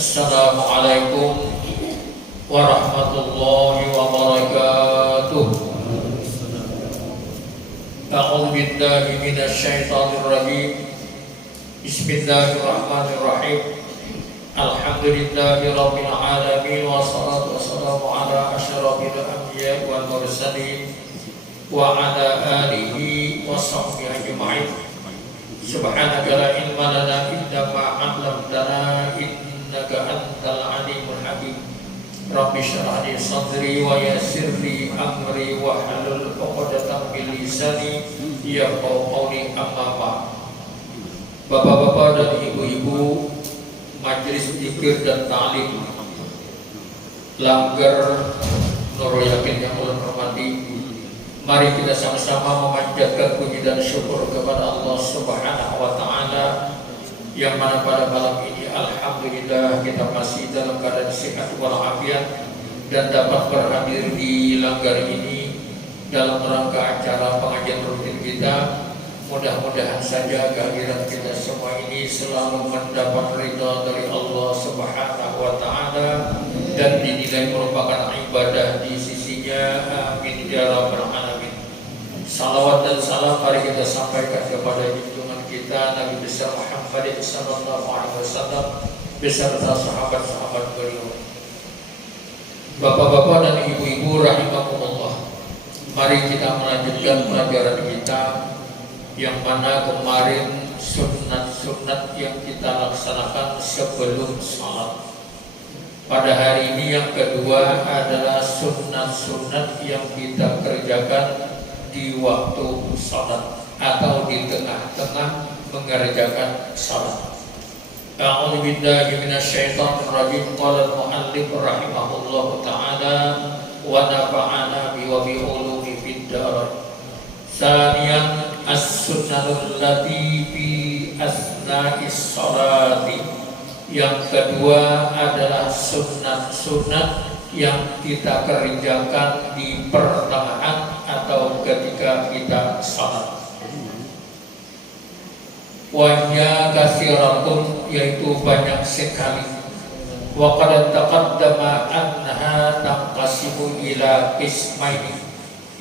Assalamualaikum warahmatullahi wabarakatuh. A'udzu billahi minasy syaithanir rajim. Bismillahirrahmanirrahim. Alhamdulillahi rabbil alamin wassalatu wassalamu ala asyrafil anbiya'i wal mursalin wa ala alihi washabbihi ajma'in. Subhanaka la ilma lana illa ma 'allamtana innaka antal alimul hakim. Rabbi shrah li sadri wa yassir li amri wa hlul 'uqdatam min lisani yafqahu qawli. Amma ba'd. Bapak-bapak dan ibu-ibu majelis zikir dan ta'lim Langgar Nurul Yakin yang Allah hormati, mari kita sama-sama memanjatkan puji dan syukur kepada Allah Subhanahu wa Ta'ala, yang mana pada malam ini alhamdulillah kita masih dalam keadaan sehat walafiat dan dapat berhadir di Langgar ini dalam rangka acara pengajian rutin kita. Mudah-mudahan saja kehadiran kita semua ini selalu mendapat ridha dari Allah Subhanahu wa Ta'ala dan dinilai merupakan ibadah di sisinya. Amin ya rabbal alamin. Salawat dan salam mari kita sampaikan kepada junjungan kita Nabi besar Muhammad sallallahu alaihi wasallam beserta sahabat-sahabat beliau. Bapak-bapak dan ibu-ibu rahimakumullah, mari kita melanjutkan pelajaran kita yang mana kemarin sunat-sunat yang kita laksanakan sebelum salat. Pada hari ini yang kedua adalah sunat-sunat yang kita kerjakan di waktu salat atau di tengah-tengah mengerjakan salat. A'udzu billahi minasy syaithanir rajim. Qala al-mu'allif rahimahullahu ta'ala wa nafa'ana bi wa bi ulumi fid dar. Saniyan as-sunnahul lati fi asna'is salati. Yang kedua adalah sunat-sunat yang kita kerjakan di pertengahan atau ketika kita salat. Wahya kasiratun, yaitu banyak sekali. Wa qad taqaddama annaha tanqasimu ila qismaini,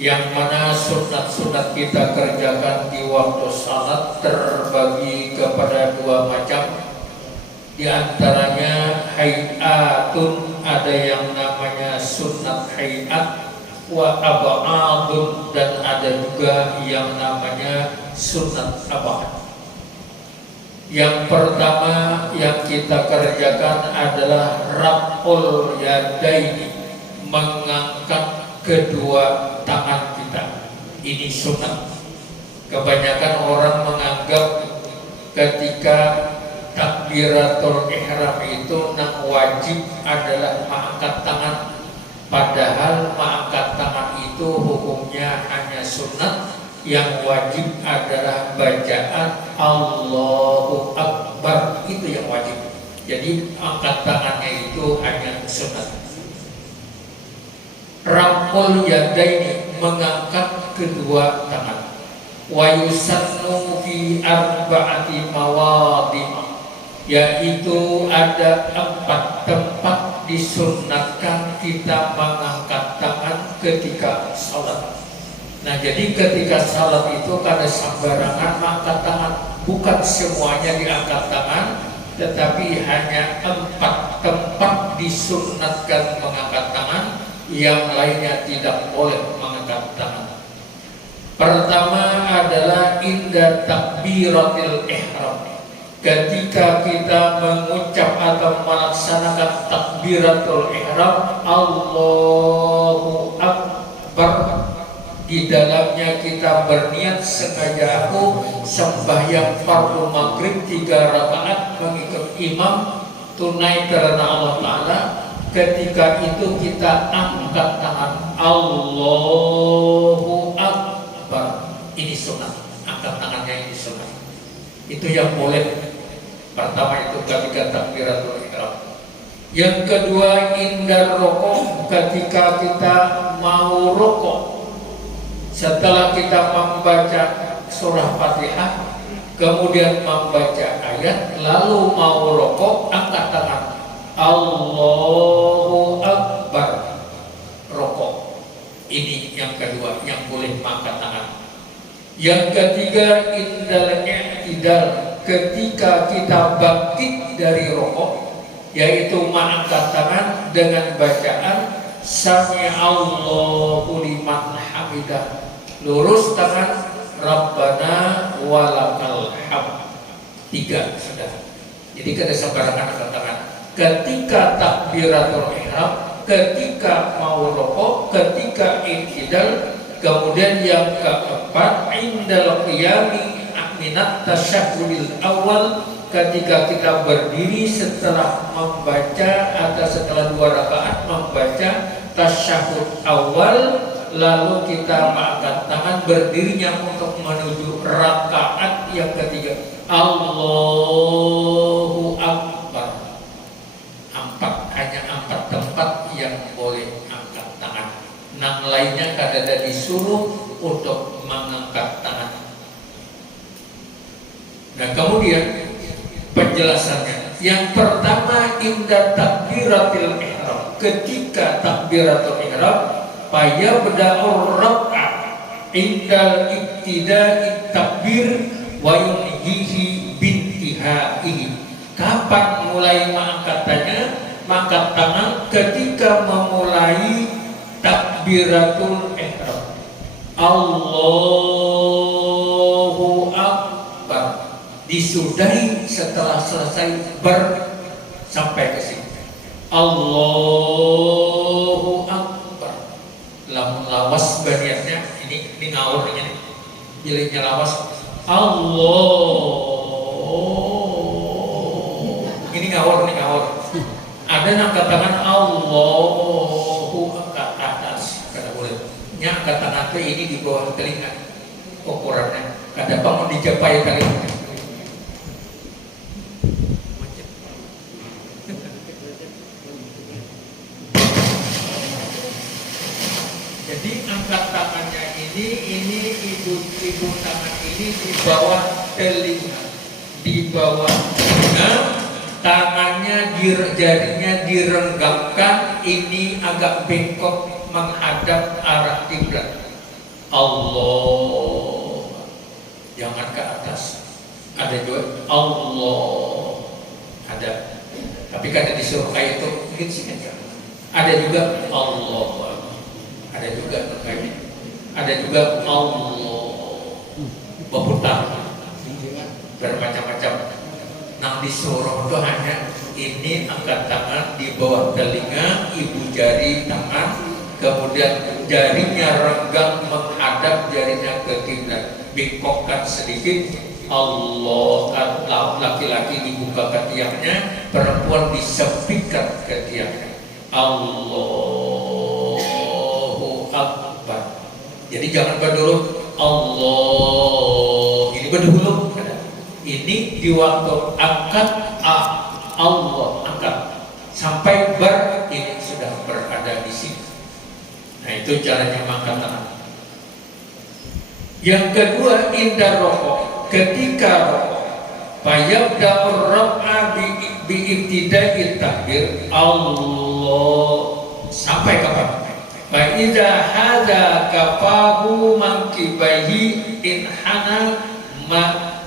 yang mana sunat-sunat kita kerjakan di waktu salat terbagi kepada dua macam. Di antaranya hayatun, ada yang namanya sunat hayat, wa ab'adun, dan ada juga yang namanya sunat ab'ad. Yang pertama yang kita kerjakan adalah raf'ul yadaini, mengangkat kedua tangan kita. Ini sunat. Kebanyakan orang menganggap ketika takbiratul ihram itu yang wajib adalah mengangkat tangan, padahal mengangkat tangan itu hukumnya hanya sunat. Yang wajib adalah bacaan Allahu Akbar, itu yang wajib. Jadi angkat tangannya itu hanya sunat. Raf'ul yadaini, mengangkat kedua tangan. Wa yusannu fi arba'ati mawadhi', yaitu ada 4 tempat disunatkan kita mengangkat tangan ketika salat. Nah, jadi ketika salat itu kada sembarangan mengangkat tangan, bukan semuanya diangkat tangan, tetapi hanya 4 tempat disunatkan mengangkat tangan, yang lainnya tidak boleh mengangkat tangan. Pertama adalah inda takbiratil ihram, ketika kita mengucap atau melaksanakan takbiratul ihram, Allahu Akbar. Di dalamnya kita berniat sengaja aku sembahyang fardu maghrib 3 rakaat mengikut imam tunai karena Allah Ta'ala. Ketika itu kita angkat tangan Allahu Akbar. Ini sunat, angkat tangannya ini sunat. Itu yang boleh. Pertama itu ketika takbiratul ihram. Yang kedua indar rukuk, ketika kita mau rukuk. Setelah kita membaca surah Fatihah, kemudian membaca ayat, lalu mau rukuk, angkat tangan Allahu Akbar, rokok. Ini yang kedua yang boleh mengangkat tangan. Yang ketiga, indal i'tidal, ketika kita bangkit dari rokok, yaitu mengangkat tangan dengan bacaan Sami Allahu liman hamidah, lurus tangan, Rabbana walakal hamd. 3 sudah. Jadi kada sembarangan angkat tangan. Ketika takbiratul ihram, ketika mau rokok, ketika i'tidal, kemudian yang keempat indal qiyami minat tasyahhudil awal, ketika kita berdiri setelah membaca atau setelah 2 rakaat membaca tasyahud awal, lalu kita mengangkat tangan berdirinya untuk menuju rakaat yang ketiga. Allahu Akbar. 4, hanya 4 tempat yang boleh angkat tangan. 6 lainnya kadang disuruh untuk mengangkat tangan. Nah, kemudian penjelasannya. Yang pertama, inda takbiratul ihram, ketika takbiratul ihram, fayabda'ur rak'ah indal ibtida'i takbir wa yunhihi bintihaihi. Kapan mulai mengangkat tangan? Ketika memulai takbiratul ihram. Allahu Akbar, disudahi setelah selesai sampai ke sini. Allahu Akbar. Lawas bariatnya ini ngawur ini. Jelinya lawas. Allah. Ini ngawur. Ada angkat tangan Allahu ke atas. Kada boleh. Nya angkat tangan itu ini di bawah telinga. Ukurannya. Kada bangun dijapai telinga. Jadi angkat tangannya ini ibu tangan ini di bawah telinga, tangannya jarinya direnggangkan, ini agak bengkok menghadap arah kiblat. Allah, jangan ke atas. Ada juga Allah, ada. Tapi kada disuruh kayak itu, mungkin sih kan. Ada juga Allah. Ada juga terkait, ada juga Allah berputar bermacam-macam. Nah, disuruh itu hanya ini angkat tangan di bawah telinga, ibu jari tangan, kemudian jarinya renggang menghadap jarinya ke kiblat, bengkokkan sedikit. Allah, laki-laki dibuka ke tiangnya, perempuan disempitkan ke tiangnya. Allahu Akbar. Jadi jangan berdulu Allah, ini berdulu. Ini di waktu angkat Allah angkat sampai ini sudah berada di sini. Nah, itu caranya mengangkat tangan. Yang kedua, indar rokok, ketika rokok, fayabda'ur rak'ah bi ibtida'i takbir Allah sampai kapan? Fa idza hada kafahu mankibaihi in hana mada'a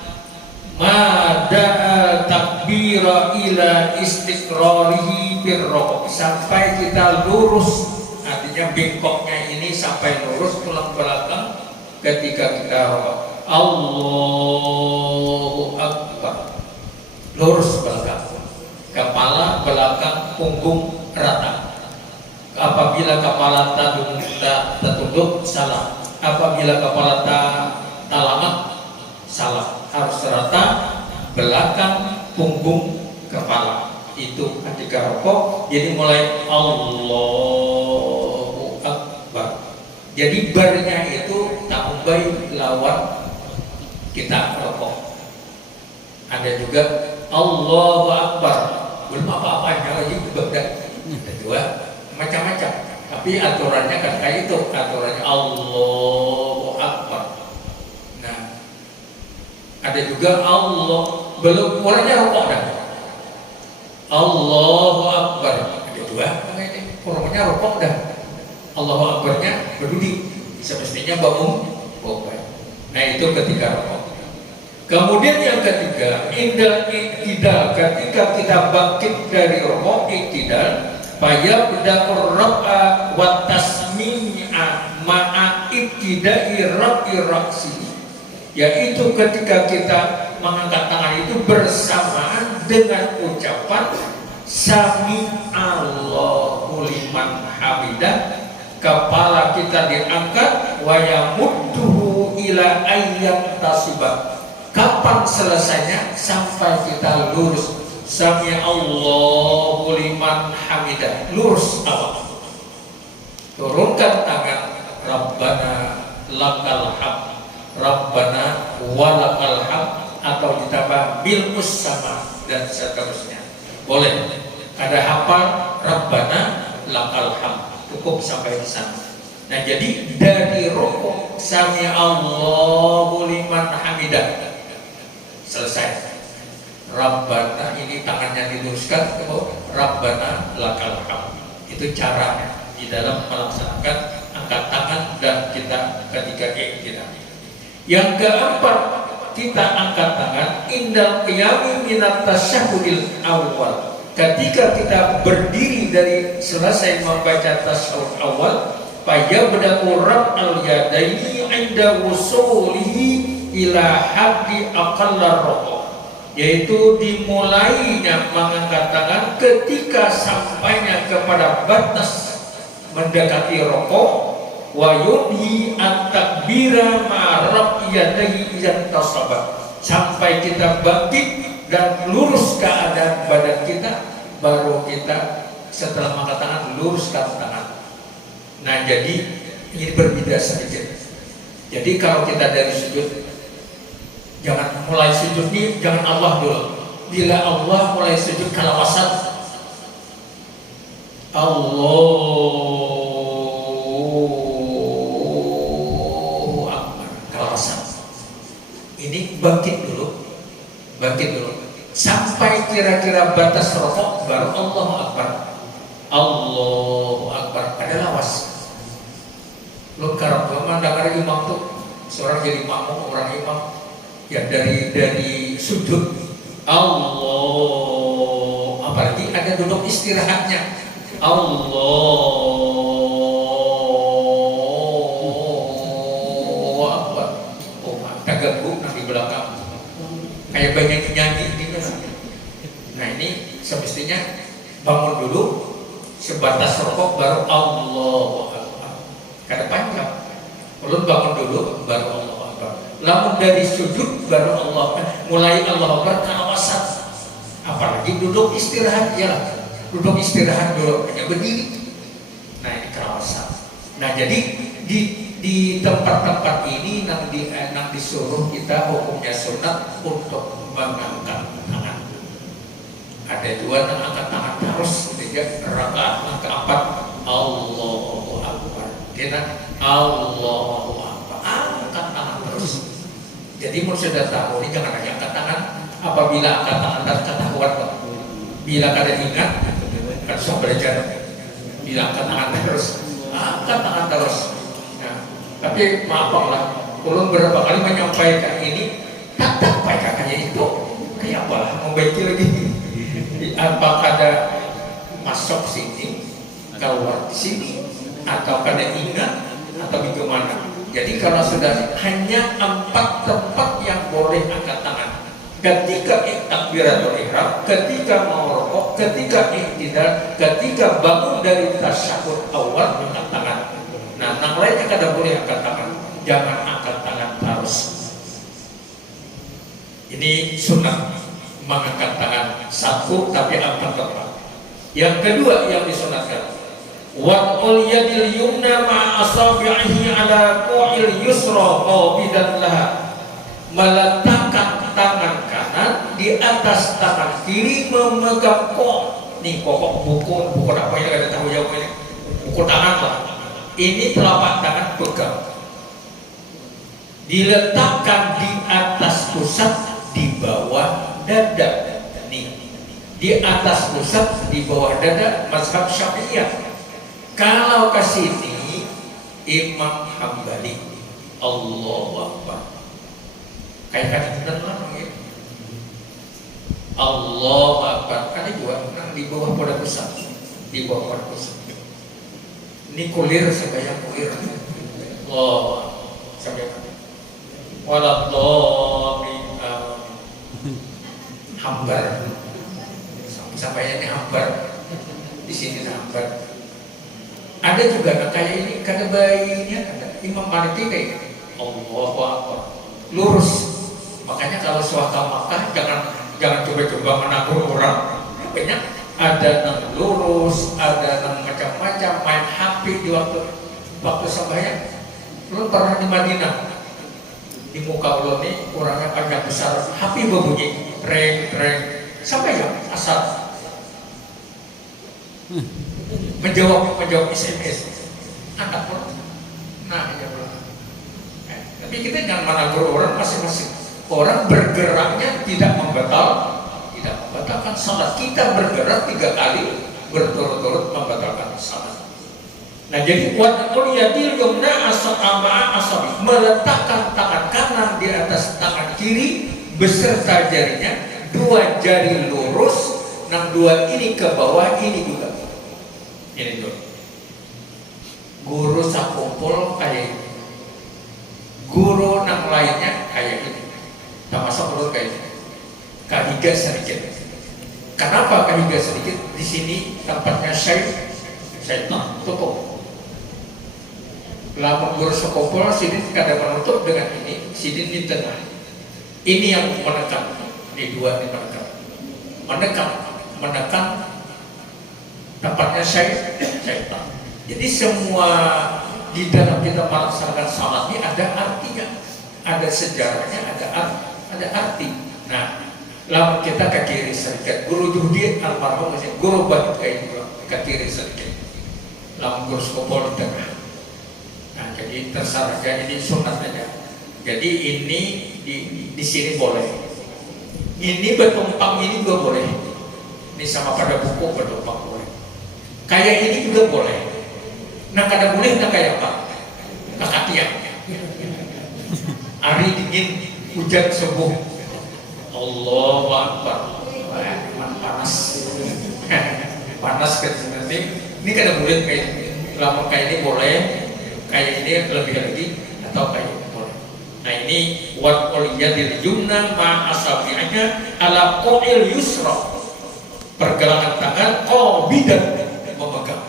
takbira ila istiqrarihi birrokok, sampai kita lurus, artinya bengkoknya ini sampai lurus tulang belakang ketika kita rokok. Allahu Akbar, lurus belakang, kepala belakang punggung rata. Apabila kepala tertunduk salah, apabila kepala talamak salah. Harus rata belakang punggung kepala. Itu ketika rokok. Jadi mulai Allahu Akbar. Jadi barnya itu tambai lawan kita rokok. Ada juga Allahu Akbar, belum apa-apanya lagi ibadah. Ada juga macam-macam. Tapi aturannya kan kayak itu, aturannya Allahu Akbar. Ada juga Allah, belum orangnya rokok dah. Allahu Akbar. Akbar. Ada dua, orangnya rokok dah. Allahu Akbarnya berdiri. Semestinya bangun. Nah itu ketika rokok. Kemudian yang ketiga, indal iktidal. Ketika kita bangkit dari rokok, iktidal, faya berdaqur rab'a wa tasmi'a ma'a iktidai rab'i raksi. Yaitu ketika kita mengangkat tangan itu bersamaan dengan ucapan Sami Allahu liman hamidah. Kepala kita diangkat, wa yamudduhu ila ayyat tasibah. Kapan selesainya? Sampai kita lurus. Sami Allahu liman hamidah. Lurus awal. Turunkan tangan. Rabbana lakal hamd. Rabbana walakal hamd. Atau ditambah mil'us sama dan seterusnya. Boleh. Ada hafal Rabbana lakal hamd. Cukup sampai di sana. Nah jadi dari rukuk Sami Allahu liman hamidah selesai. Rabbana ini tangannya diluruskan ke bawah. Rabbana lakal hamd. Itu caranya di dalam melaksanakan angkat tangan dan kita ketika kita. Yang keempat, kita angkat tangan indal qiyami minat tasyahudil awal. Ketika kita berdiri dari selesai membaca tasyahud awal, fayabda'u raf'al yadaini 'inda wusulihi ila haddi aqallar rukuk, yaitu dimulainya mengangkat tangan ketika sampainya kepada batas mendekati rukuk, wa yunhi at-takbira ma raf'i yadayhi idzan tasaba, sampai kita bangkit dan lurus keadaan badan kita, baru kita setelah mengangkat tangan luruskan tangan. Nah jadi ini berbeda sedikit. Jadi kalau kita dari sujud, jangan mulai sujud nih, jangan Allah dulu. Bila Allah mulai sujud kalawasan, Allahu Akbar, kalawasan. Ini bangkit dulu, sampai kira-kira batas rokok, baru Allahu Akbar. Allahu Akbar, ada lawas. Lu karang memandang imam tuh, seorang jadi makmum, orang imam ya dari sujud Allah, apalagi ada duduk istirahatnya, Allahu Akbar. Oh, tak ganggu nanti belakang kayak banyak nyanyi ini. Nah ini semestinya bangun dulu sebatas rokok, baru Allahu Akbar. Kada panjang. Ulun bangun dulu baru Allahu Akbar. Lamun dari sujud baru Allah, mulai Allahu Akbar kawasan. Apalagi duduk istirahat, ya duduk istirahat dulu, hanya berdiri. Nah ini kawasan. Nah jadi di tempat-tempat ini nang disuruh kita hukumnya sunat untuk mengangkat tangan. Ada dua nang angkat tangan terus, ketiga rakaat keempat Allahu Akbar. Kita Allahu Akbar, angkat tangan terus. Jadi mau sudah tahu ini jangan lagi angkat tangan. Apabila angkat tangan dan ketahuan, bila kada ingat, kan sok belajar. Bila angkat tangan terus, angkat tangan terus. Nah, tapi maaflah, ulun berapa kali menyampaikan ini, tak pakai itu. Kayak apa? Membaiki lagi. Apakah ada masuk sini, keluar di sini, atau kada ingat, atau bagaimana? Jadi kalau sudah hanya 4 tempat yang boleh angkat tangan. Ketika takbiratul ihram, ketika mau rukuk, ketika iktidal, ketika bangun dari tasyahud awal angkat tangan. Nah, yang lainnya kada boleh angkat tangan. Jangan angkat tangan terus. Ini sunnah mengangkat tangan satu tapi angkat tempat. Yang kedua yang disunatkan, wad'ul yadil yumna ma'a asabi'ihi ala qu'il yusra qabidan laha, meletakkan tangan kanan di atas tangan kiri memegang kok. Nih kokok buku apa ini ada tahu jawab ini. Buku tangan lah. Ini telapak tangan pegang. Diletakkan di atas pusat di bawah dada. Nih. Di atas pusat, di bawah dada, mazhab Syafi'iyah. Kalau ke sini Imam Hambali. Allahu Akbar. Kayak kan lama ya. Allahu Akbar. Kan juga di bawah pada pusat. Di bawah pada pusat. Ini kulir sebanyak kulir. Allah sampai waladhdallin hambar. Sampai ini hambar. Di sini hambar. Ada juga kayak ini, kata bayinya ada Imam Maliki kayak Allahu Akbar. Lurus. Makanya kalau suaka Makkah jangan coba-coba menabur orang. Banyak ada yang lurus, ada yang macam-macam, main HP di waktu sembahyang. Lu pernah di Madinah? Di muka lo nih orangnya panjang besar, HP berbunyi, reng sampai jam asar. Menjawab SMS anak pun nah ya belum. Tapi kita jangan menagur orang masing-masing. Orang bergeraknya tidak membatalkan salat. Kita bergerak 3 kali berturut-turut membatalkan salat. Nah jadi wadul yadil yumna asama asabi, meletakkan tangan kanan di atas tangan kiri beserta jarinya, 2 jari lurus, yang 2 ini ke bawah, ini juga. Ini tuh guru sakumpul kayak ini, guru yang lainnya kayak ini, termasuk guru kayak ini, kahiga sedikit. Kenapa kahiga sedikit? Di sini tempatnya syaitan tutup. Lamun guru sakumpul sini kadang menutup dengan ini, sini di tengah. Ini yang menekan, di 2 ini menekan tempatnya syaitan. Jadi semua di dalam kita melaksanakan salat ini ada artinya, ada sejarahnya, ada arti. Nah, lalu kita ke kiri sedikit. Guru Judi almarhum masih guru banyak kayak gitu, ke kiri sedikit. Lalu guru sekopol di tengah. Nah, jadi terserah. Jadi sunatnya. Jadi ini di sini boleh. Ini bertumpang ini juga boleh. Ini sama pada buku bertumpang boleh. Kayak ini juga boleh. Nah kadang boleh nggak kayak apa? Kakatian. Hari dingin, hujan subuh. Allahu Akbar. Panas. Panas kan nanti. Ini kadang boleh kayak lama kayak ini boleh, kayak ini lebih lagi atau kayak ini boleh. Nah ini wat oliyadil yumna ma asabi'anya ala qa'il yusra. Pergelangan tangan qabidan memegang.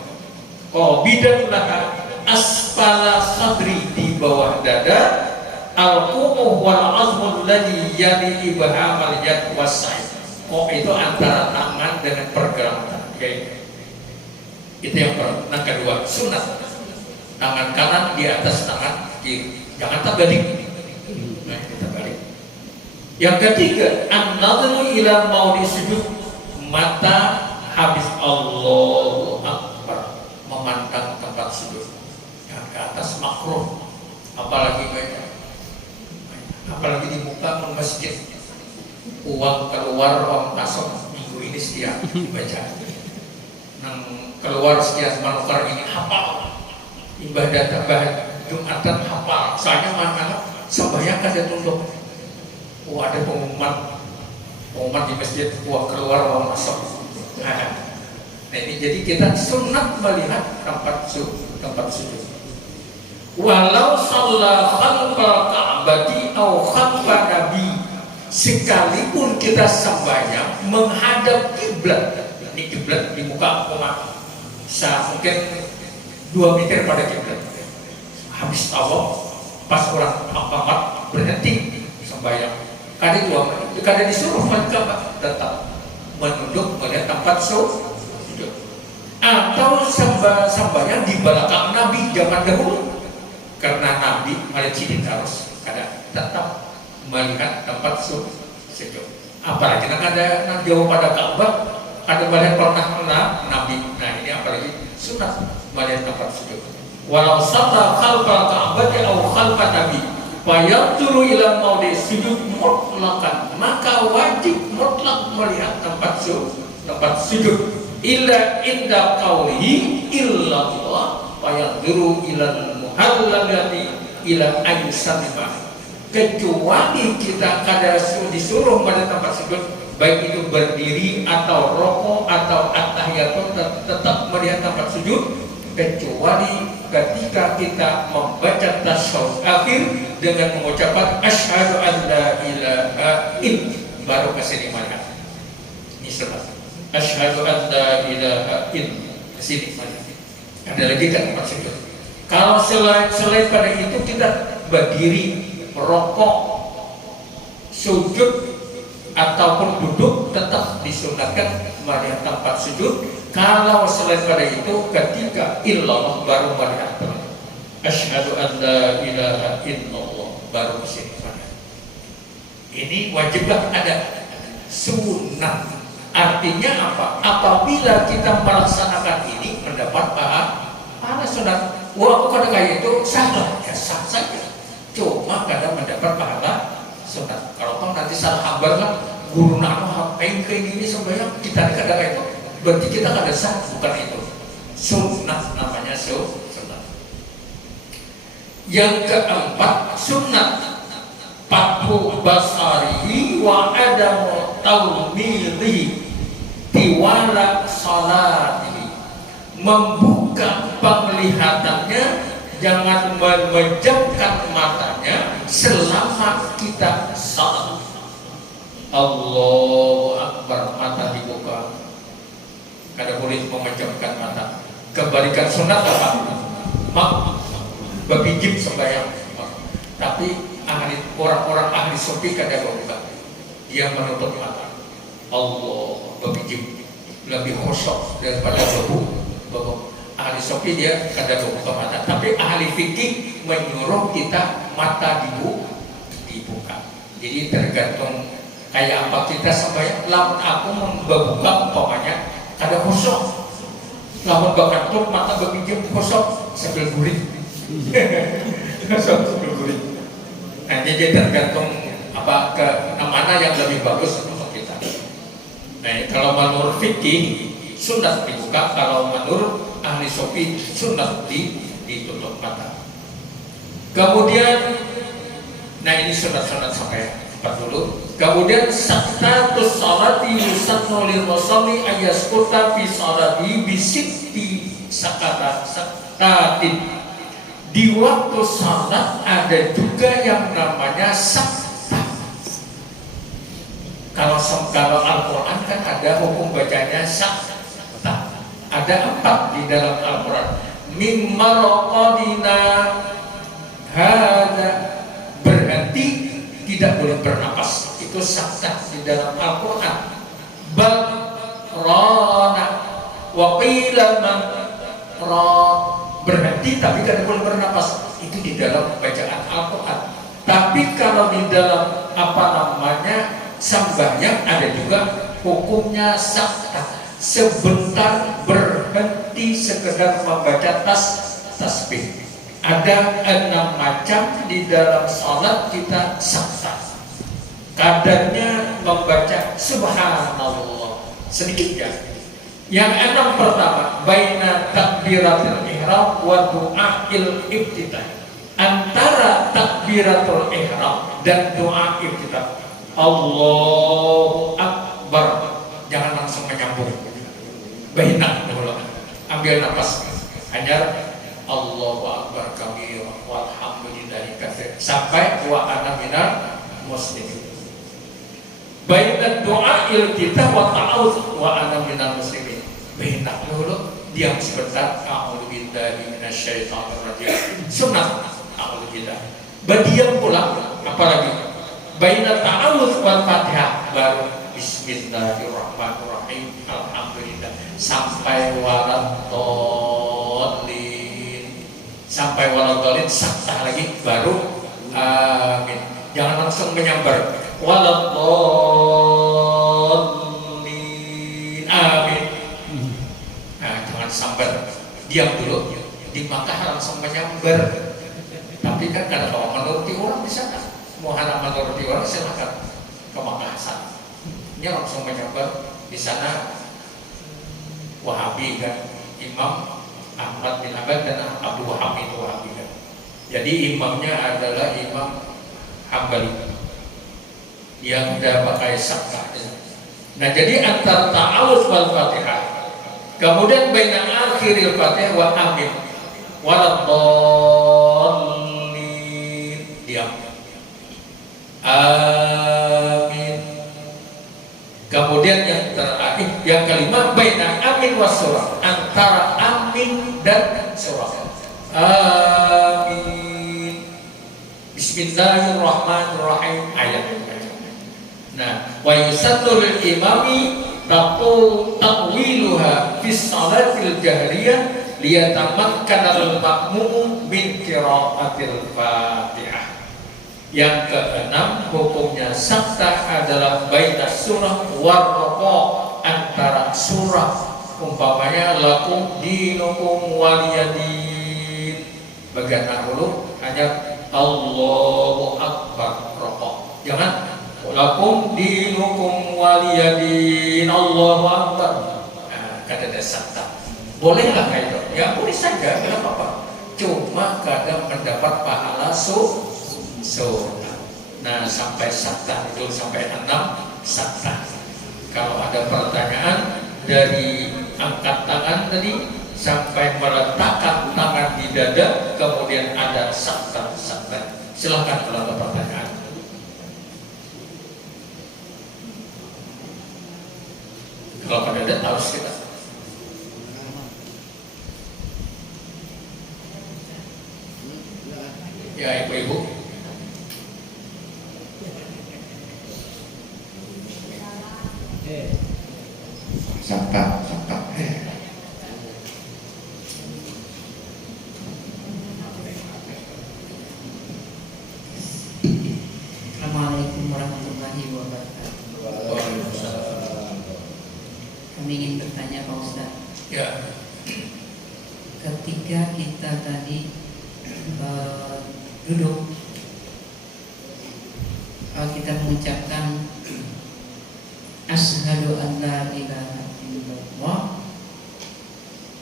Qabidan laha asfala sadri, di bawah dada, al-qumuh wal azmul ladzi yali ibhamal yad wasai. Itu antara tangan dengan pergelangan tangan. Itu yang pertama. Yang kedua, sunat. Tangan kanan di atas tangan kiri. Jangan terbalik. Nah, kita balik. Yang ketiga, an-nadhru ila maudi sujud. Mata habis Allahu Akbar memandang tempat sujud. Yang ke atas makruh, apalagi di muka masjid. Uang keluar, uang masuk minggu ini sekian dibaca. Nang keluar sekian manukar ini hafal. Ibadah tambah Jumatan hafal. Soalnya mana sembahyang kada tunduk. Ada pengumuman di masjid, uang keluar, uang masuk. Nah ini jadi kita sunat melihat tempat sujud. Walau shalla khalfal ka'bati au khalfa nabi, sekalipun kita sembahyang menghadap kiblat. Ini kiblat di muka umat. Mungkin 2 meter pada kiblat. Habis tawaf, pas orang Muhammad berhenti sembahyang. Kadang disuruh mereka tetap menunduk pada tempat sujud. Atau sembahyang di belakang Nabi zaman dahulu, karena Nabi Malaikat harus tetap melihat tempat sujud. Apalagi ada jauh pada Ka'bah, ada banyak pernah Nabi. Nah ini apalagi sunat melihat tempat sujud. Walau shalla khalfal Ka'bati au khalfan Nabi, fayaturu ila maudi sujud mutlakan, maka wajib mutlak melihat tempat tempat sujud. Illa inda qawlihi illallah wa yadhuru ilal muhallalati ila ayusanimah. Kecuali kita kada disuruh pada tempat sujud, baik itu berdiri atau rokok atau at-tahiyatun, tetap melihat tempat sujud, kecuali ketika kita membaca tasyahud akhir dengan mengucapkan asyhadu an la ilaha illallah, baru kesini melihat. Ini sebab asyhadu an la ilaha illallah, kesini melihat. Ada lagi kan tempat sujud. Kalau selain pada itu kita berdiri, merokok, sujud ataupun duduk, tetap disunahkan melihat tempat sujud. Kalau selain pada itu, ketika illallah baru melihat asyhadu an la ilaha illallah, baru kesini. Ini wajiblah ada sunnah. Artinya apa? Apabila kita melaksanakan ini mendapat pahala sunat. Wah, aku kada kayak itu salah, ya sah saja. Cuma kadang mendapat pahala sunat. Kalau kau nanti salah kabar kan, guru nama kayak gini sembahyang, kita kadang kayak itu, berarti kita kada sah, bukan itu. Sunat namanya sunat. Yang keempat, sunat fathu basarihi wa adamu tawmidhi tiwala salatihi. Membuka penglihatannya, jangan memejamkan matanya selama kita salat. Allahu Akbar, mata dibuka, kada boleh memejamkan mata. Kebalikan sunat apa? Bebijik sembahyang. Tapi orang-orang ahli sufi kada buka, dia menutup mata. Allah, bebijik, lebih khusyuk daripada bebu. Ahli sufi dia kada buka mata, tapi ahli fikih menyuruh kita mata dibuka. Jadi tergantung kayak apa kita sembahyang. Lamun aku membuka umpamanya kada khusyuk, lamun bakatut mata bebijik khusyuk sambil guring. Sambil guring. Nah, jadi tergantung apa ke mana yang lebih bagus untuk kita. Nah, kalau menurut fikih sunat dibuka, kalau menurut ahli sufi sunat ditutup mata. Kemudian, nah ini sunat-sunat sampai empat dulu. Kemudian status salati yusannu lil musalli ayaskuta fi salati bisitti sakatatin. Di waktu salat ada juga yang namanya sakta. Kalau Al-Quran kan ada hukum bacanya sakta. Ada 4 di dalam Al-Quran. Mimma raqadina hada, berhenti, tidak boleh bernapas. Itu sakta di dalam Al-Quran. Barana wa qila man berhenti tapi tidak boleh bernapas, itu di dalam bacaan Al-Quran. Tapi kalau di dalam sembahyang ada juga hukumnya sakta, sebentar berhenti sekedar membaca tasbih. Ada 6 macam di dalam salat kita sakta. Kadarnya membaca subhanallah sedikit ya. Yang 6 pertama, baina takbiratul ihram wa du'ail ibtidah. Antara takbiratul ihram dan doa ibtidah, Allahu Akbar, jangan langsung menyambung. Baina dulu, ambil nafas, hanya Allahu Akbar kabir walhamdulillahi katsir sampai wa ana minal muslimin. Baina du'ail ibtidah wa ta'awudz wa ana minal muslimin. Benak dulu, diam sebentar. A'udzubillahi minasyaitonir rajim. Sunat a'udzubillah. Berdiam pula, apalagi baina ta'awudz wal Fatihah, baru bismillahirrahmanirrahim alhamdulillah sampai waladhdallin. Sampai waladhdallin sakta lagi, baru amin. Jangan langsung menyambar waladhdallin amin. Sambar, diam dulu. Di Makkah langsung menyambar. Tapi kan kada kalau menuruti orang di sana. Mau hendak menuruti orang silakan ke Makkah sana. Dia langsung menyambar di sana. Wahabi kan, Imam Ahmad bin Hanbal dan Abu Wahab itu Wahabi kan. Jadi imamnya adalah Imam Hambali yang udah pakai sakta. Nah jadi antara ta'awuz wal fatihah, kemudian baina akhiril fatihah wa amin waladdallin, diam, amin. Kemudian yang terakhir, yang kelima baina amin was surah, antara amin dan surah. Amin. Bismillahirrahmanirrahim, ayat. Nah, wa yusannu lil imami ta'wiluha fi salatil jahriyah liyatamakkana al ma'mum min qiraatil Fatihah. Yang keenam, hukumnya saktah adalah baina surah war ruku', antara surah, umpamanya lakum dinukum waliyadin, bagian dahulu hanya Allahu Akbar ruku', jangan lakum dinukum waliyadin Allahu Akbar. Nah, kata saktah. Bolehlah kayak itu, ya boleh saja, tidak apa-apa. Cuma kadang mendapat pahala sunnah. Nah, sampai saktah itu sampai 6 saktah. Kalau ada pertanyaan dari angkat tangan tadi sampai meletakkan tangan di dada, kemudian ada saktah. Silahkan kalau ada pertanyaan. Kalau pada ada harus kita. Ya ibu-ibu. Saktah. Assalamualaikum warahmatullahi wabarakatuh. Kami ingin bertanya Pak Ustaz. Ya. Ketika kita tadi duduk, kita mengucapkan asyhadu an la ilaha illallah,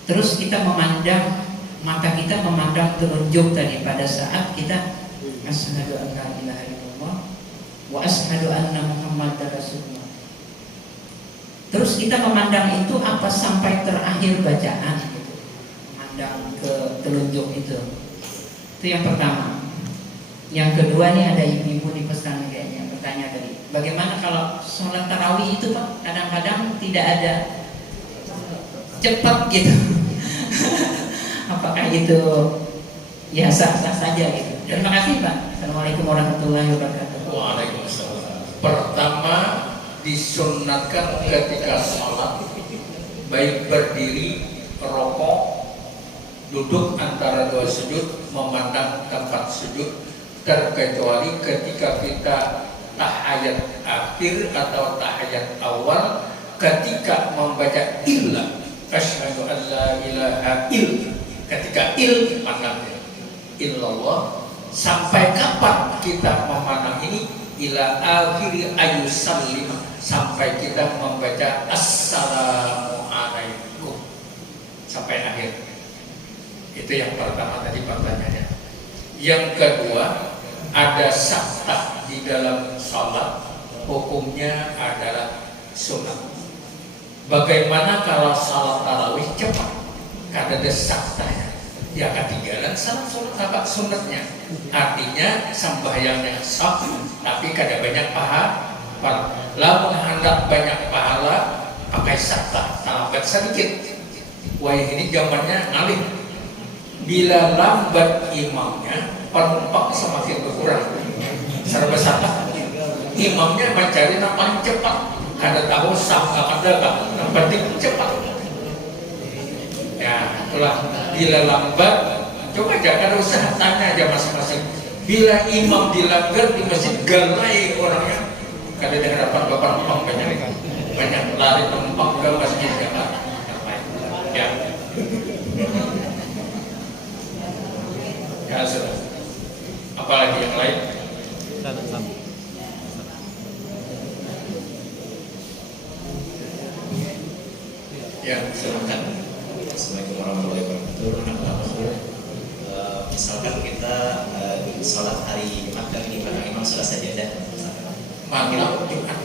terus kita memandang, mata kita memandang telunjuk tadi pada saat kita asyhadu an la ilaha illallah wa asyhadu anna muhammadar rasulullah. Terus kita memandang itu apa sampai terakhir bacaan gitu. Memandang ke telunjuk itu. Itu yang pertama. Yang kedua nih, ada ibu-ibu di pesan kayaknya bertanya tadi, bagaimana kalau sholat tarawih itu Pak, kadang-kadang tidak ada cepat gitu. Apakah itu ya sah-sah saja gitu? Terima kasih Pak. Assalamualaikum warahmatullahi wabarakatuh. Waalaikumsalam. Pertama, disunatkan ketika sholat baik berdiri, rokok, duduk antara dua sujud, memandang tempat sujud, terkecuali ketika kita tahiyat akhir atau tahiyat awal, ketika membaca illah asyhadu an la ilaha illallah, ketika pandangnya illallah, sampai kapan kita memandang ini? Ila akhiri ayusallim, sampai kita membaca assalamualaikum sampai akhir. Itu yang pertama tadi pertanyaannya. Yang kedua, ada saktah di dalam sholat, hukumnya adalah sunat. Bagaimana kalau sholat tarawih cepat? Karena ada saktahnya, ya ketinggalan sholat sunatnya. Artinya sembahyangnya sah, tapi kada banyak pahala. Lamun hendak banyak pahala, pakai saktah, lambat sedikit. Wah ini zamannya ngalih. Bila lambat imamnya, penumpang semakin berkurang. Serba salah. Imamnya mencari yang paling cepat. Kada tahu sah akan dagang, yang penting cepat. Ya, itulah. Bila lambat, coba aja kada usah tanya aja masing-masing. Bila imam dilanggar di masjid, galai orangnya. Kada ada harapan bapak penumpang banyak lari penumpang ke masjid yang lain. Ya. Ya sudah. Apalagi yang lain? Ya, silakan. Assalamualaikum warahmatullahi wabarakatuh. Misalkan kita sholat hari Jumat kan di belakang imam sudah sajadah. Malam Jumat.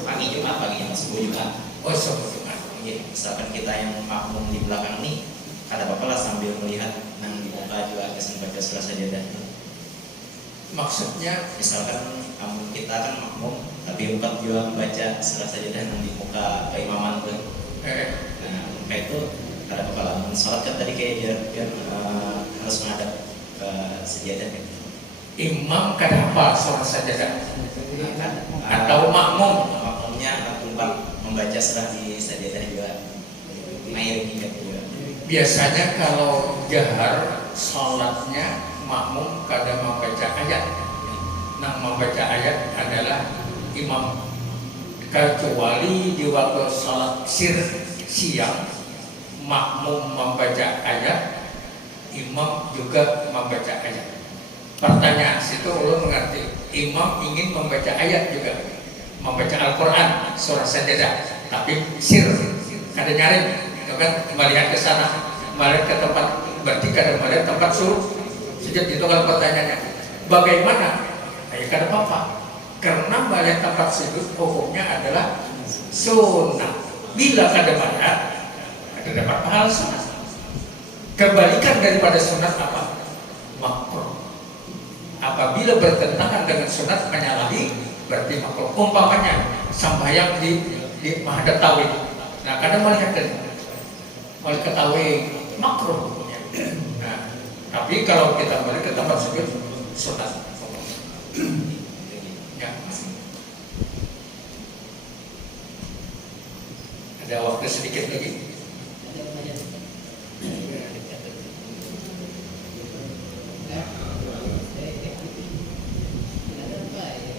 Pagi Jumat, subuh Jumat. Oh, subuh Jumat. Misalkan kita yang makmum di belakang ini, kada apa-apa lah sambil melihat nang di muka juga kesan baca surah sajadah. Maksudnya Misalkan kita kan makmum, tapi bukan juga membaca surah sajadah nang di muka keimaman tuh. Nah, kayak itu ada kepala sholat kan tadi kayak biar harus menghadap ke sejadah kan. imam kenapa sholat sajadah? Kan Atau makmum? makmumnya tempat membaca surah di sajadah juga, mengiringi kan juga. Biasanya kalau jahar sholatnya makmum kadang membaca ayat. Nah, membaca ayat adalah imam, kecuali di waktu sholat siang makmum membaca ayat, imam juga membaca ayat. Pertanyaan situ ulun mengerti, imam ingin membaca ayat juga, membaca Al-Quran surah sajadah, tapi kada nyaring, itu kan melihat ke sana, melihat ke tempat, berarti kada melihat tempat sujud. Itu kan pertanyaannya. Bagaimana? Ya kada apa-apa, karena melihat tempat sujud hukumnya adalah sunnah. Bila kada melihat, kada dapat pahala sunnah. Kebalikan daripada sunat apa? Makruh. Apabila bertentangan dengan sunat menyalahi, berarti makruh. Umpamanya sembahyang di menghadap tawid. Nah, kadang melihat ke tawid makruh hukumnya. Nah, tapi kalau kita balik ke tempat sujud sunat. Ya. Ada waktu sedikit lagi.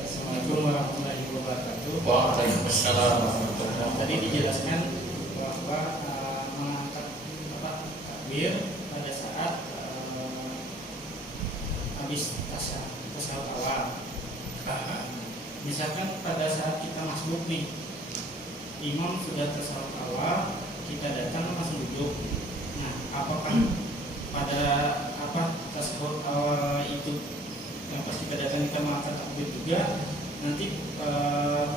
Assalamualaikum warahmatullahi wabarakatuh. Waalaikumsalam. Tadi dijelaskan bahwa mengangkat takbir pada saat habis tasawuf awal. Misalkan pada saat kita masbuk nih, imam sudah tasawuf awal, kita datang langsung duduk. Nah, apakah pada tasawuf awal itu yang pas kita datang kita mengangkat takbir juga, nanti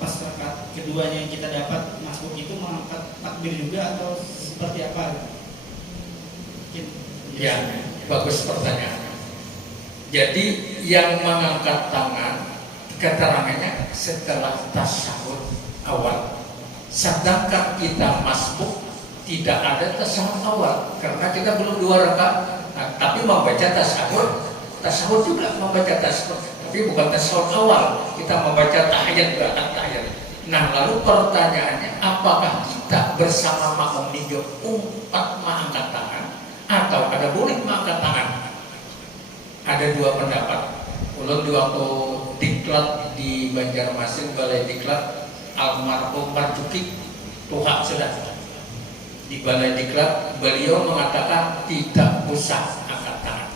pas rakaat keduanya yang kita dapat masuk itu mengangkat takbir juga atau seperti apa? Mungkin Ya, bagus pertanyaan. Jadi yang mengangkat tangan keterangannya setelah tasyahud awal. Sedangkan kita masbuk tidak ada tasyahud awal karena kita belum 2 rakaat. Nah, tapi membaca tasyahud juga membaca tasyahud, tapi bukan tasyahud awal. Kita membaca tahiyat belakang tahiyat. Nah, lalu pertanyaannya, apakah kita bersama makmum ninjau umpat mengangkat tangan atau ada boleh mengangkat tangan? Ada 2 pendapat. Ulun di waktu diklat di Banjarmasin, balai diklat almarhum Marjuki Tuhan sudah di balai diklat, beliau mengatakan tidak usah angkat tangan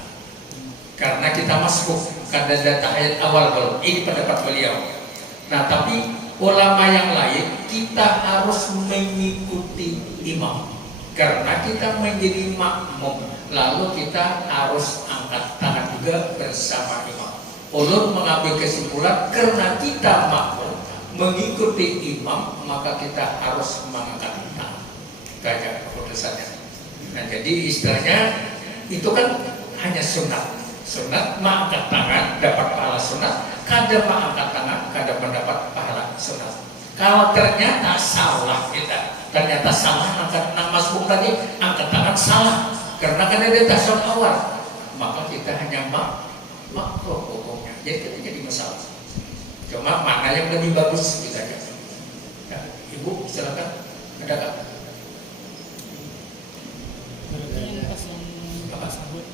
karena kita masuk kada ada tahiyat awal belum. Ini pendapat beliau. Nah, tapi ulama yang lain kita harus mengikuti imam karena kita menjadi makmum, lalu kita harus angkat tangan juga bersama imam. Ulun mengambil kesimpulan karena kita makmum mengikuti imam, maka kita harus mengangkat tangan. Kayak keputusannya. Nah, jadi istilahnya itu kan hanya sunat. Sunat mengangkat tangan dapat pahala sunat, kada mengangkat tangan kada mendapat pahala sunat. Kalau ternyata salah kita, ternyata salah angkat nang masbuk tadi, angkat tangan salah karena kan ada tasawuf awal, maka kita hanya makruh hukumnya. Jadi kita jadi masalah. Cuma mana yang lebih bagus kita aja. Ya, Ibu silakan. Ada kak? berarti yang pas yang tasawuf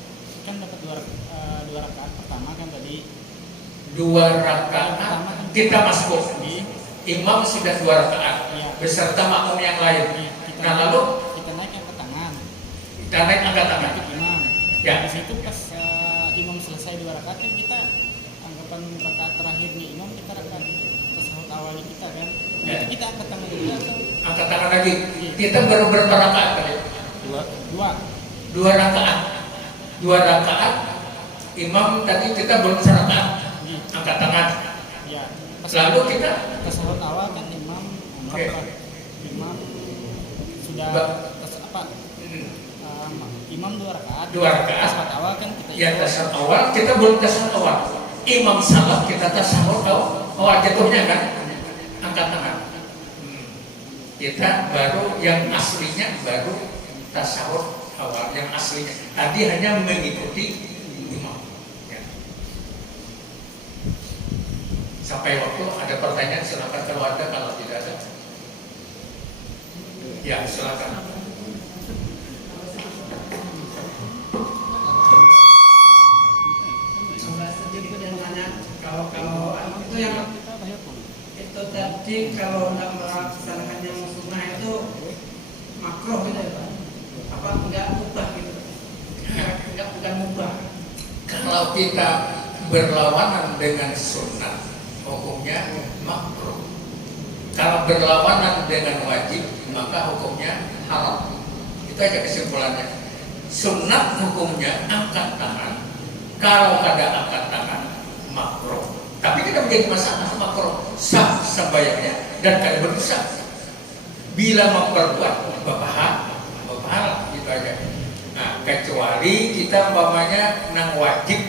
kan dapat dua rakaat pertama kan tadi. 2 rakaat kita masuk. Imam sudah 2 rakaat beserta makmum yang lain. Nah, lalu kita naik yang ke tangan. kita naik angkat tangan. Ikut imam. Ya. Di situ pas imam selesai 2 rakaat kan kita anggapan rakaat terakhirnya imam kita rakaat tasawuf awalnya kita kan. Nah, Ya. itu kita angkat tangan juga atau Angkat tangan lagi. Kita baru berapa rakaat tadi? Dua rakaat. Dua rakaat. Imam tadi kita belum serakaat. Angkat tangan. Ya. Lalu kita Tasawuf awal kan imam Oke. imam sudah apa? Imam 2 rakaat. 2 rakaat. Tasawuf awal kan kita Ya tasawuf awal, kita belum tasawuf awal. Imam salah, kita tasawuf awal jatuhnya kan? Angkat tangan. Kita baru yang aslinya baru tasawuf awal yang aslinya. Tadi hanya mengikuti imam. Ya. Sampai waktu ada pertanyaan silakan kalau ada, kalau tidak ada. Ya silakan. Kalau itu yang itu tadi kalau tidak melaksanakan yang sunnah itu makruh gitu ya Pak? Apa enggak mubah gitu? Enggak, bukan mubah. Kalau kita berlawanan dengan sunnah, hukumnya makruh. Kalau berlawanan dengan wajib, maka hukumnya haram. Itu aja kesimpulannya. Sunnah hukumnya angkat tangan. Kalau kada angkat tangan, makruh. Tapi tidak menjadi masalah makruh. Sah sembahyangnya dan kada berdosa. Bila memperbuat bapak gitu aja. Nah, kecuali kita umpamanya nang wajib,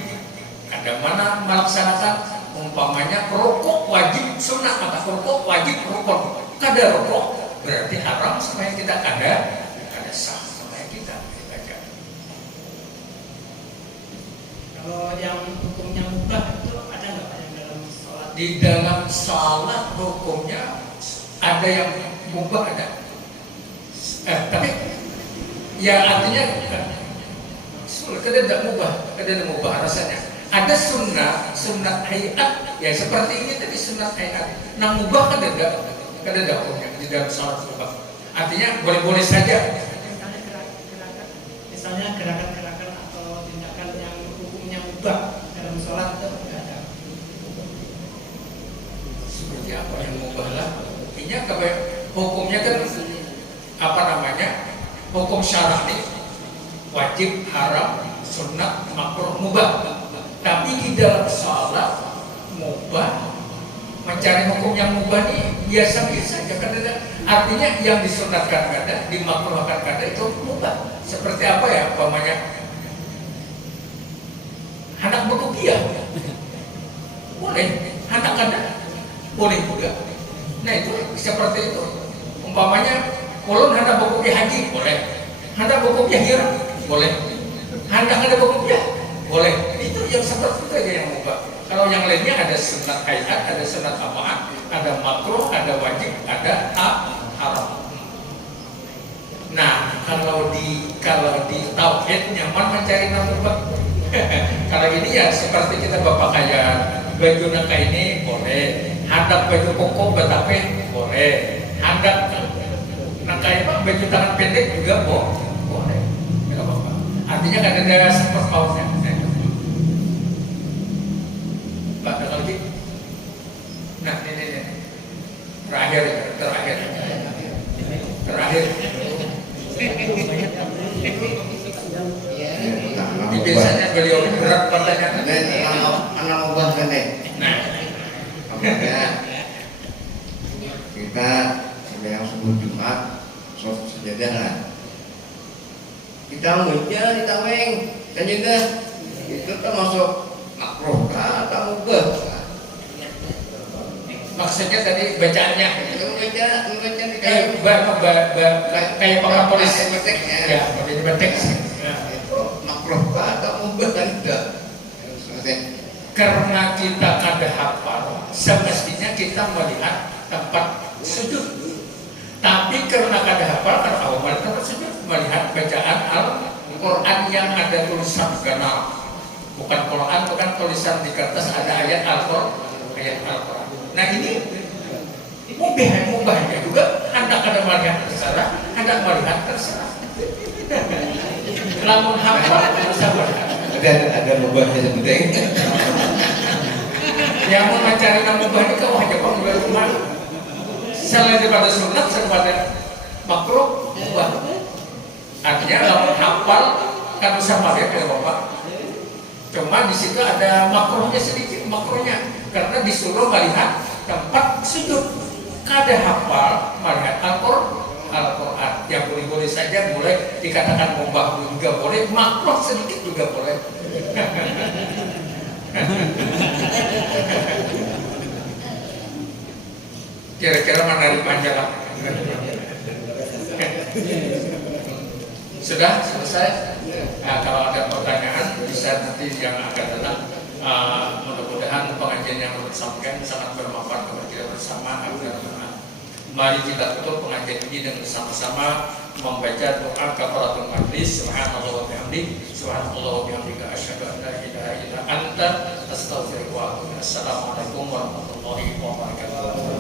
kada mana melaksanakan umpamanya rukuk wajib sunnah atau rukuk wajib rukun. Kada rukuk berarti haram sembahyang kita kada sah sembahyang kita. Gitu aja. Kalau yang hukumnya mubah itu ada nggak Pak yang dalam sholat? Di dalam sholat hukumnya ada yang mubah ada. Tapi ya artinya sulit, kada tidak mubah rasanya. Ada sunnah hayat ya seperti ini tadi sunnah hayat. Nah mubah kada ada hukumnya di dalam sholat mubah. Artinya boleh-boleh saja. Misalnya gerakan-gerakan atau tindakan yang hukumnya mubah dalam sholat itu nggak ada. Seperti apa yang mubah lah? Ini hukumnya kan apa namanya? Hukum syar'i wajib, haram, sunnah, makruh, mubah. Tapi di dalam sholat mubah, mencari hukum yang mubah ini biasa-biasa saja. Artinya yang disunatkan kada, dimakruhkan kada itu mubah. Seperti apa ya? Umpamanya hendak berkopiah boleh, hendak kada boleh juga. Nah itu seperti itu. Umpamanya ulun hendak berkopiah haji boleh, hendak berkopiah hiram boleh, hendak ada berkopiah boleh. Itu yang seperti itu aja yang mubah. Kalau yang lainnya ada sunat hayat, ada sunat apaan, ada makruh, ada wajib, ada haram. Nah, kalau di tauhid nyaman mencari mubah. Kalau ini ya seperti kita bapak kaya baju naka ini boleh, hadap baju koko betape boleh, hadap naka baju tangan pendek juga boleh. Tidak apa-apa. Artinya kan ada seperti pausnya. Pak ada lagi? Nah ini terakhir. Ini biasanya beliau berat pertanyaan. Anak ubah kan deh. Nah, kita sedang subuh Jumat, sholat sejadah lah. Kita mengeja di taweng, dan juga itu termasuk makruh atau ubah. maksudnya tadi bacaannya Mengeja di kayak taweng. kayak pengapolis Betek ya, betek. itu makruh atau ubah kan tidak. Karena kita kada hafal, semestinya kita melihat tempat sujud. Tapi karena kada hafal, karena awal tempat sujud, melihat bacaan Al-Quran yang ada tulisan ganal. Bukan Quran, bukan tulisan di kertas, ada ayat Al-Quran. Nah ini mubahnya juga, anda kada melihat terserah, anda melihat terserah. Lamun hafal bisa melihat. Ada ubahnya sebenarnya. Yang mau mencari nama ubah ini kau hanya bangun rumah. selain daripada sunat daripada makruh mubah. Artinya kalau hafal kan sama ya kayak bapak. Cuma di situ ada makruhnya sedikit, makruhnya karena disuruh melihat tempat sujud. Kada hafal melihat Al-Quran, yang boleh-boleh saja, boleh dikatakan mubah juga boleh, makruh sedikit juga boleh. Kira-kira menarik panjang. Sudah selesai. Nah, kalau ada pertanyaan bisa nanti yang akan datang. Mudah-mudahan pengajian yang disampaikan sangat bermanfaat kepada kita bersama. Mari kita tutup pengajian ini dengan bersama-sama membaca doa kafaratul majlis. Subhanallah wa bihamdihi, subhanallah wa bihamdika, asyhadu an la ilaha illa anta, astaghfiruka wa atubu ilaik. Assalamualaikum warahmatullahi wabarakatuh.